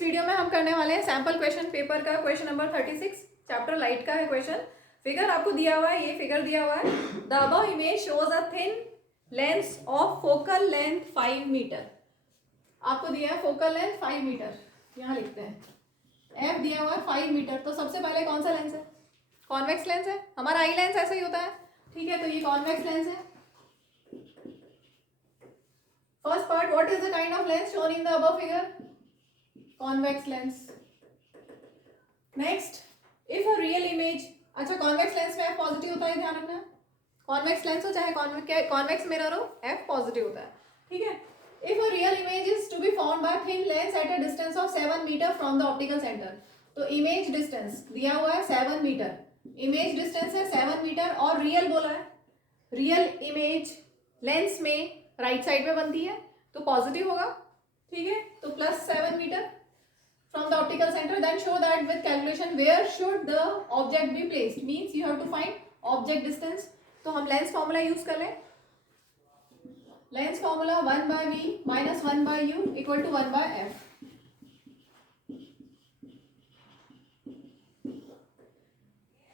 इस वीडियो में हम करने वाले हैं सैम्पल क्वेश्चन पेपर का क्वेश्चन नंबर 36 चैप्टर लाइट का है क्वेश्चन। फिगर आपको दिया हुआ है, ये फिगर दिया हुआ है। The above image shows a thin lens of focal length 5 metre. आपको दिया है फोकल लेंथ 5 मीटर, यहाँ लिखते हैं एफ दिया हुआ है 5 मीटर। तो सबसे पहले कौन सा लेंस है? कॉन्वेक्स लेंस है। हमारा आई लेंस ऐसे ही होता है, ठीक है। तो ये कॉन्वेक्स लेंस है। First part, what is the kind of lens shown in the above figure? Convex lens. Next, if a real image, अच्छा कॉन्वेक्स लेंस में एफ पॉजिटिव होता है, ध्यान रखना। कॉन्वेक्स लेंस हो चाहे कॉन्वेक्स मिरर हो, एफ पॉजिटिव होता है, ठीक है। If a real image is to be found by thin lens at a distance of 7 metre from the optical centre. तो इमेज डिस्टेंस दिया हुआ है 7 मीटर, इमेज डिस्टेंस है 7 मीटर और रियल बोला है। रियल इमेज लेंस में राइट साइड में बनती है तो पॉजिटिव होगा, ठीक है। तो +7 metre from the optical center, then show that with calculation where should the object be placed, means you have to find object distance। तो हम लेंस फॉर्मूला यूज कर लें। Lens formula 1/v - 1/u equal to 1/f।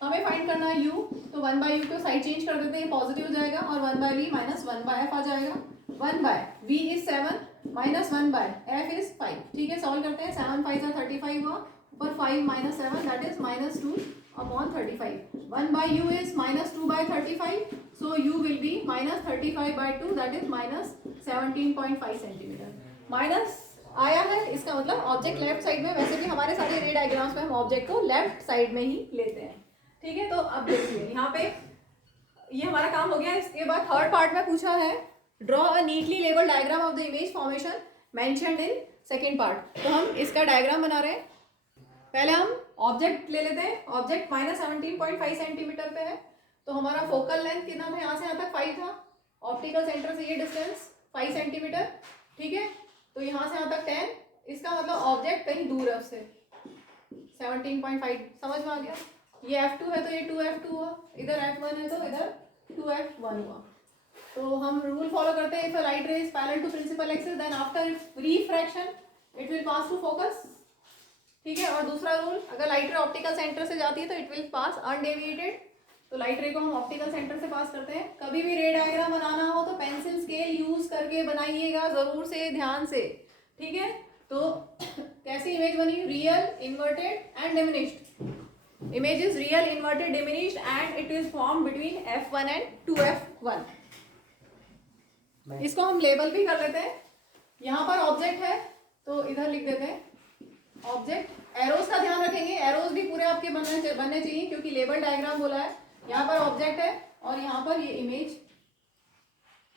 हमें find करना है u, तो 1/u को side change कर देते हैं, पॉजिटिव हो जाएगा और 1/v - 1/f आ जाएगा। 1/v इज 7 - 1/f इज 5, ठीक है। सॉल्व करते हैं। 7 5 35 हुआ, ऊपर 5 - 7 that is -2/35। 1/u is -2/35, so u will be -35/2 that is -17.5 centimetre. Minus आया है, इसका मतलब ऑब्जेक्ट लेफ्ट साइड में। वैसे भी हमारे सारे रे डायग्राम्स में हम ऑब्जेक्ट को लेफ्ट साइड में ही लेते हैं, ठीक है। तो अब देखिए यहाँ पे ये हमारा काम हो गया। इसके बाद थर्ड पार्ट में पूछा है draw a neatly label diagram of the image formation mentioned in second part. तो हम इसका डायग्राम बना रहे हैं। पहले हम ऑब्जेक्ट ले लेते हैं। ऑब्जेक्ट -17.5 सेंटीमीटर पे है, तो हमारा फोकल लेंथ कितना था? यहाँ से यहाँ तक 5 था। ऑप्टिकल सेंटर से ये डिस्टेंस 5 सेंटीमीटर, ठीक है। तो यहाँ से यहाँ तक 10, इसका मतलब ऑब्जेक्ट कहीं दूर है उससे। 17.5 समझ में आ गया। ये F2 है तो ये 2F2 हुआ, इधर F1 है तो इधर 2F1 हुआ। तो हम रूल फॉलो करते हैं। If a light ray is parallel to principal axis then after refraction it will pass to focus, ठीक है। और दूसरा रूल, अगर लाइट रे ऑप्टिकल सेंटर से जाती है तो इट विल पास अनडेविएटेड। तो लाइट रे को हम ऑप्टिकल सेंटर से पास करते हैं। कभी भी रे डायग्राम बनाना हो तो पेंसिल स्केल यूज करके बनाइएगा जरूर से, ध्यान से, ठीक है। तो कैसी इमेज बनी? Real, inverted and diminished. Image is real, inverted, diminished and it is form between F1 and 2F1। इसको हम लेबल भी कर लेते हैं। यहाँ पर ऑब्जेक्ट है तो इधर लिख देते हैं ऑब्जेक्ट। एरोज का ध्यान रखेंगे, एरोज भी पूरे आपके बनने चाहिए क्योंकि लेबल डायग्राम बोला है। यहाँ पर ऑब्जेक्ट है और यहाँ पर ये इमेज,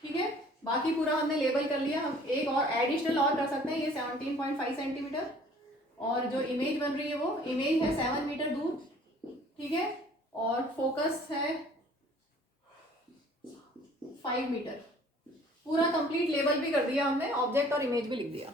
ठीक है। बाकी पूरा हमने लेबल कर लिया। हम एक और एडिशनल और कर सकते हैं। ये 17.5 सेंटीमीटर और जो इमेज बन रही है वो इमेज है 7 मीटर दूर, ठीक है। और फोकस है 5 मीटर। पूरा कंप्लीट लेबल भी कर दिया हमने, ऑब्जेक्ट और इमेज भी लिख दिया।